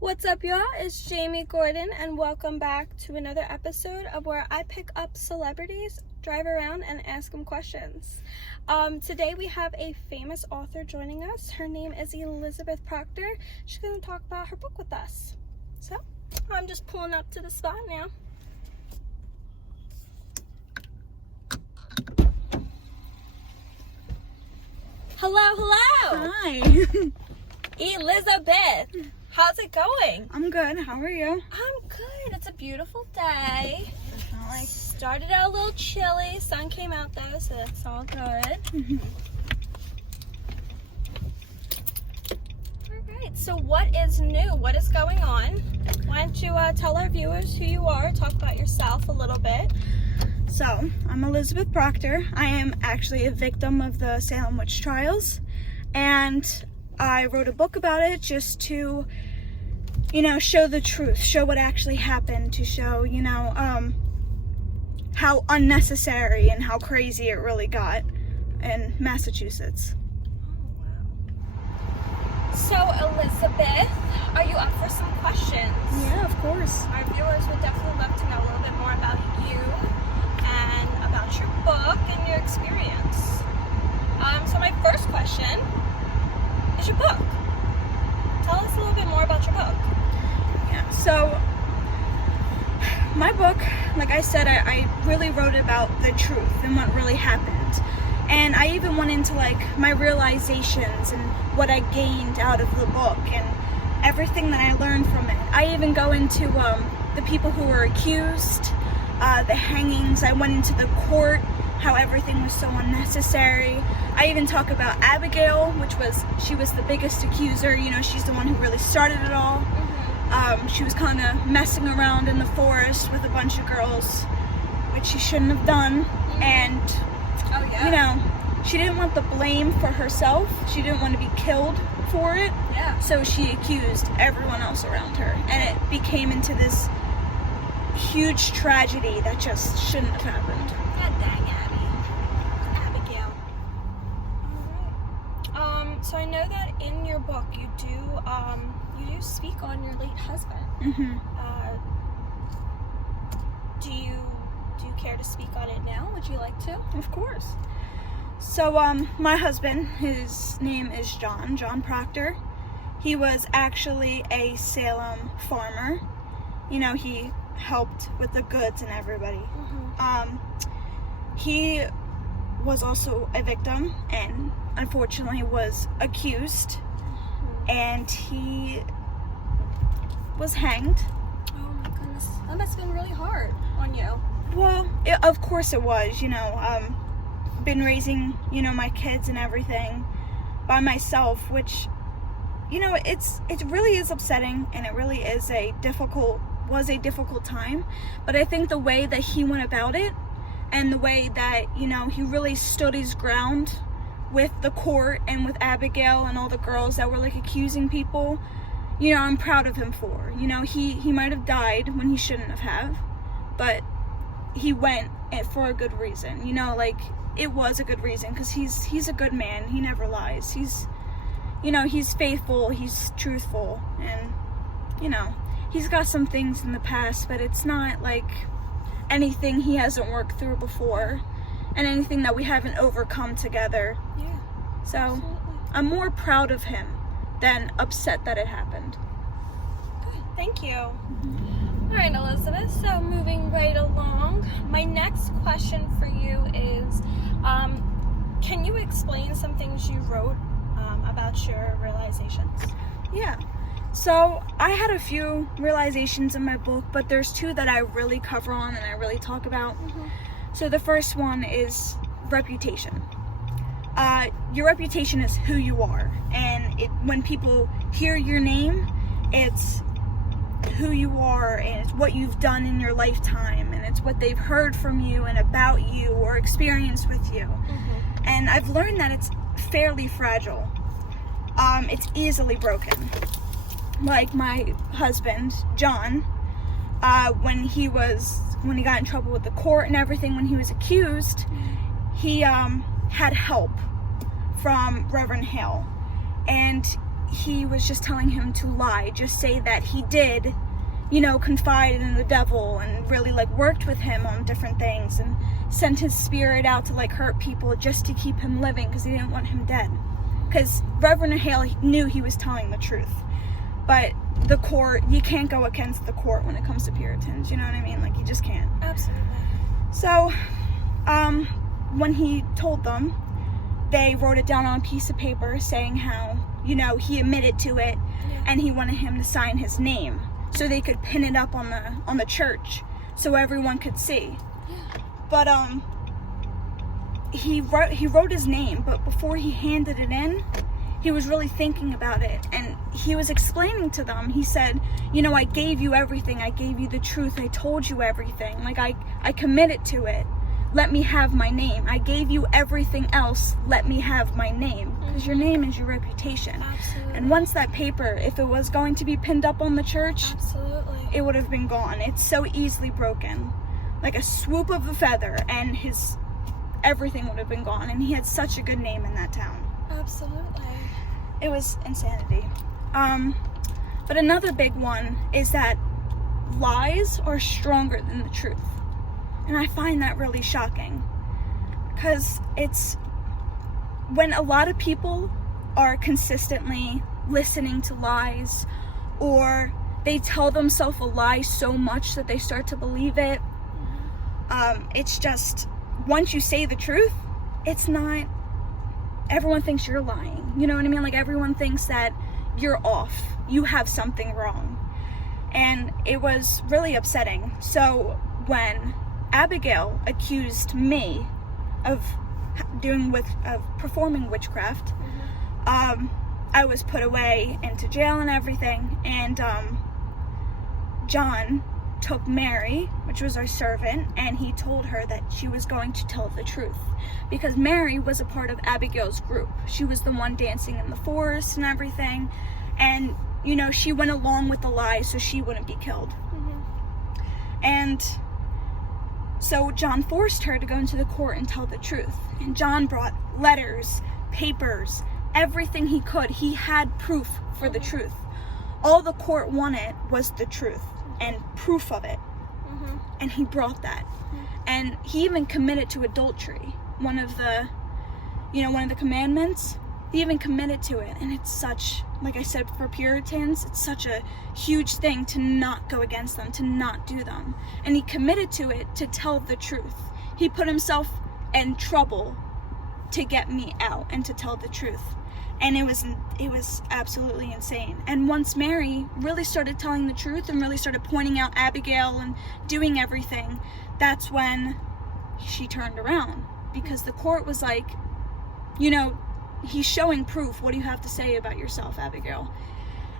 What's up, y'all? It's Jamie Gordon, and welcome back to another episode of where I pick up celebrities, drive around, and ask them questions. Today we have a famous author joining us. Her name is Elizabeth Proctor. She's going to talk about her book with us. So, I'm just pulling up to the spot now. Hello. Hi. Elizabeth. How's it going? I'm good. How are you? I'm good. It's a beautiful day. Definitely. Started out a little chilly. Sun came out though, so that's all good. All right. So what is new? What is going on? Why don't you tell our viewers who you are? Talk about yourself a little bit. So, I'm Elizabeth Proctor. I am actually a victim of the Salem witch trials, and I wrote a book about it just to, show the truth, show what actually happened, to show, how unnecessary and how crazy it really got in Massachusetts. So, Elizabeth, are you up for some questions? Yeah, of course. Our viewers would definitely love to know a little bit more about you and about your book and your experience. So my first question is your book. Tell us a little bit more about your book. Yeah, so my book, like I said, I really wrote about the truth and what really happened. And I even went into my realizations and what I gained out of the book and everything that I learned from it. I even go into the people who were accused, the hangings. I went into the court, how everything was so unnecessary. I even talk about Abigail, she was the biggest accuser. She's the one who really started it all. She was kind of messing around in the forest with a bunch of girls, which she shouldn't have done. And, she didn't want the blame for herself. She didn't want to be killed for it. Yeah. So she accused everyone else around her. And it became into this huge tragedy that just shouldn't have happened. God dang, Abigail. All right. So I know that in your book you do speak on your late husband. Do you care to speak on it now? Would you like to? Of course. So, my husband, his name is John Proctor. He was actually a Salem farmer. He helped with the goods and everybody. He was also a victim and unfortunately was accused, and he was hanged. Oh my goodness, that must have been really hard on you. Well, of course it was. Been raising my kids and everything by myself, which it really is upsetting, and it really is was a difficult time. But I think the way that he went about it, and the way that he really stood his ground with the court and with Abigail and all the girls that were accusing people, I'm proud of him for. He might have died when he shouldn't have, but he went for a good reason. It was a good reason, because he's a good man. He never lies. He's faithful, he's truthful, and he's got some things in the past, but it's not anything he hasn't worked through before, and anything that we haven't overcome together. Yeah. So Absolutely. I'm more proud of him than upset that it happened. Good. Thank you. All right, Elizabeth. So moving right along, my next question for you is, can you explain some things you wrote about your realizations? Yeah. So I had a few realizations in my book, but there's two that I really cover on and I really talk about. So the first one is reputation. Your reputation is who you are, and when people hear your name, it's who you are, and it's what you've done in your lifetime, and it's what they've heard from you and about you or experienced with you. And I've learned that it's fairly fragile. It's easily broken. Like my husband, John, when he got in trouble with the court and everything, when he was accused, he had help from Reverend Hale, and he was just telling him to lie, just say that he did, you know, confide in the devil and really like worked with him on different things and sent his spirit out to like hurt people just to keep him living because he didn't want him dead. Because Reverend Hale knew he was telling the truth. But the court, you can't go against the court when it comes to Puritans, you know what I mean? Like, you just can't. Absolutely. So, when he told them, they wrote it down on a piece of paper saying how, you know, he admitted to it, and he wanted him to sign his name so they could pin it up on the church so everyone could see. Yeah. But he wrote his name, but before he handed it in, he was really thinking about it, and he was explaining to them. He said, you know, I gave you everything. I gave you the truth. I told you everything. Like, I committed to it. Let me have my name. I gave you everything else. Let me have my name. Because your name is your reputation. Absolutely. And once that paper, if it was going to be pinned up on the church, absolutely, it would have been gone. It's so easily broken. Like a swoop of a feather, and his everything would have been gone. And he had such a good name in that town. Absolutely. It was insanity. But another big one is that lies are stronger than the truth. And I find that really shocking. Because it's when a lot of people are consistently listening to lies, or they tell themselves a lie so much that they start to believe it. It's just, once you say the truth, it's not, everyone thinks you're lying. You know what I mean? Like, everyone thinks that you're off. You have something wrong. And it was really upsetting. So when Abigail accused me of performing witchcraft, I was put away into jail and everything. And John took Mary, which was our servant, and he told her that she was going to tell the truth, because Mary was a part of Abigail's group. She was the one dancing in the forest and everything, and you know, she went along with the lie so she wouldn't be killed. And so John forced her to go into the court and tell the truth. And John brought letters, papers, everything he could. He had proof for the truth. All the court wanted was the truth and proof of it. And he brought that. And he even committed to adultery. One of the commandments. He even committed to it. And it's such, like I said, for Puritans, it's such a huge thing to not go against them, to not do them. And he committed to it to tell the truth. He put himself in trouble to get me out and to tell the truth. And it was absolutely insane. And once Mary really started telling the truth and really started pointing out Abigail and doing everything, that's when she turned around. Because the court was like, you know, he's showing proof. What do you have to say about yourself, Abigail?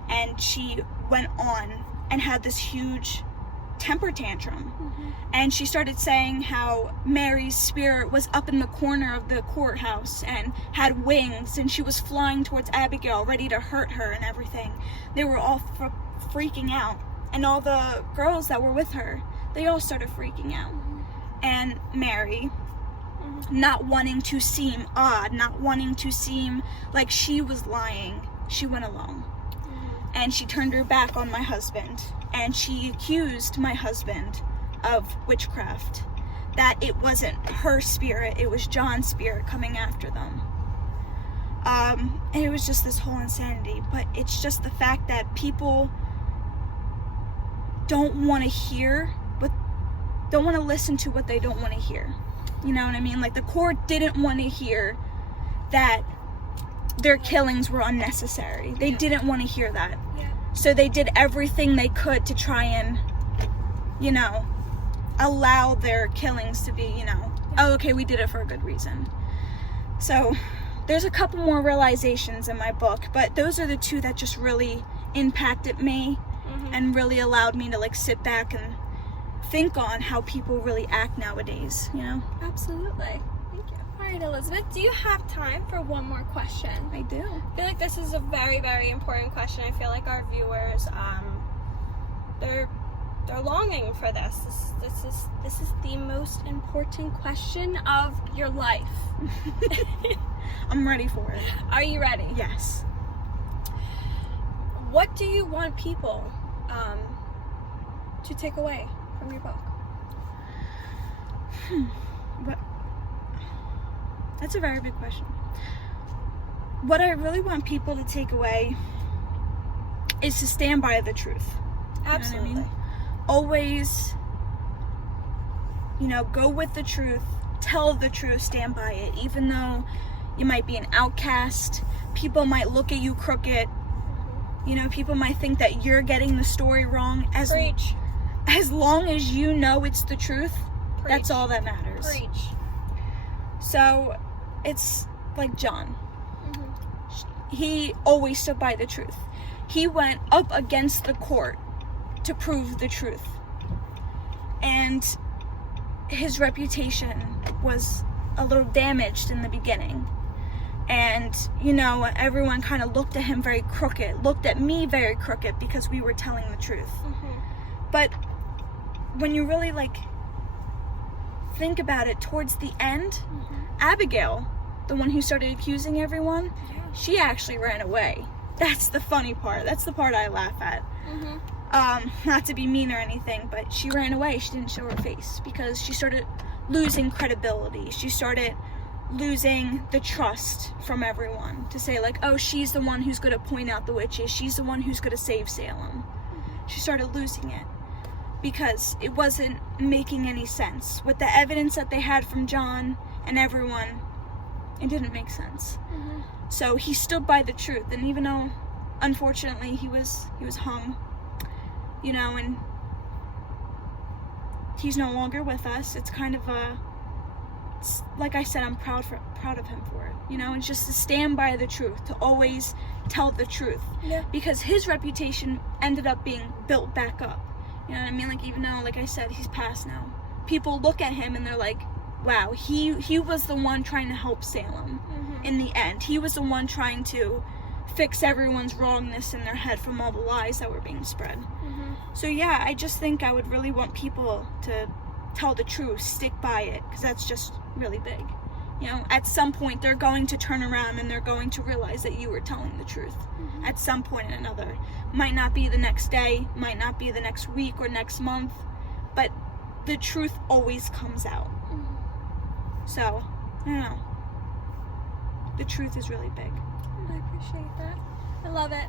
And she went on and had this huge temper tantrum. And she started saying how Mary's spirit was up in the corner of the courthouse and had wings, and she was flying towards Abigail, ready to hurt her and everything. They were all freaking out. And all the girls that were with her, they all started freaking out. And Mary, not wanting to seem odd, not wanting to seem like she was lying, she went along. And she turned her back on my husband. And she accused my husband of witchcraft. That it wasn't her spirit, it was John's spirit coming after them. And it was just this whole insanity. But it's just the fact that people don't want to hear, don't want to listen to what they don't want to hear. You know what I mean? Like, the court didn't want to hear that their killings were unnecessary. They didn't want to hear that. So they did everything they could to try and, you know, allow their killings to be, you know, oh, okay, we did it for a good reason. So there's a couple more realizations in my book, but those are the two that just really impacted me and really allowed me to, like, sit back and think on how people really act nowadays, you know? Absolutely. Thank you. All right, Elizabeth, do you have time for one more question? I do. I feel like this is a very, very important question. I feel like our viewers, they're longing for this. This is the most important question of your life. I'm ready for it. Are you ready? Yes. what do you want people to take away from your book? But that's a very big question. What I really want people to take away is to stand by the truth. Absolutely. You know what I mean? Always, go with the truth, tell the truth, stand by it. Even though you might be an outcast, people might look at you crooked, people might think that you're getting the story wrong. Preach. As long as you know it's the truth, Preach. That's all that matters. Preach. So, it's like John. He always stood by the truth. He went up against the court to prove the truth. And his reputation was a little damaged in the beginning. And, everyone kind of looked at him very crooked, looked at me very crooked because we were telling the truth. But when you really, think about it, towards the end, Abigail, the one who started accusing everyone, she actually ran away. That's the funny part. That's the part I laugh at. Not to be mean or anything, but she ran away. She didn't show her face because she started losing credibility. She started losing the trust from everyone to say, oh, she's the one who's going to point out the witches. She's the one who's going to save Salem. She started losing it because it wasn't making any sense. With the evidence that they had from John and everyone, it didn't make sense. So he stood by the truth, and even though, unfortunately, he was hung, and he's no longer with us. It's kind of like I said, I'm proud of him for it. It's just to stand by the truth, to always tell the truth. Yeah. Because his reputation ended up being built back up. You know what I mean? Even though, like I said, he's passed now, people look at him and they're like, wow, he was the one trying to help Salem. In the end, he was the one trying to fix everyone's wrongness in their head from all the lies that were being spread. So yeah, I just think I would really want people to tell the truth, stick by it, because that's just really big. At some point they're going to turn around and they're going to realize that you were telling the truth. At some point or another. Might not be the next day, might not be the next week or next month, but the truth always comes out. So, I don't know. The truth is really big. I appreciate that. I love it.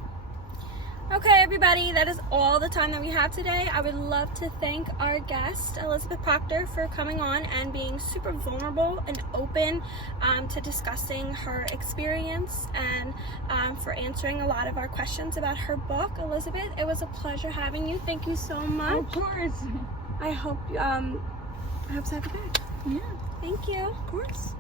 Okay, everybody, that is all the time that we have today. I would love to thank our guest, Elizabeth Proctor, for coming on and being super vulnerable and open to discussing her experience and for answering a lot of our questions about her book. Elizabeth, it was a pleasure having you. Thank you so much. Of course. I hope to have you back. Yeah. Thank you. Of course.